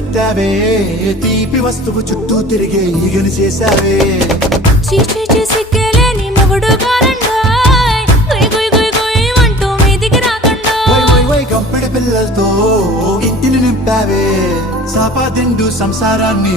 పెట్టావే, తీపి వస్తువు చుట్టూ తిరిగే ఈగని చేశావే. చీచి సిగ్గలేని మొగుడు గారండోయ్, గుయ్ గుయ్ గుయ్ గుయ్ అంటూ మీదికి రాకండోయ్. వై వై వై గంపెడి పిల్లలతో ఇంటిని నింపావే, సాపా దిండు సంసారాన్ని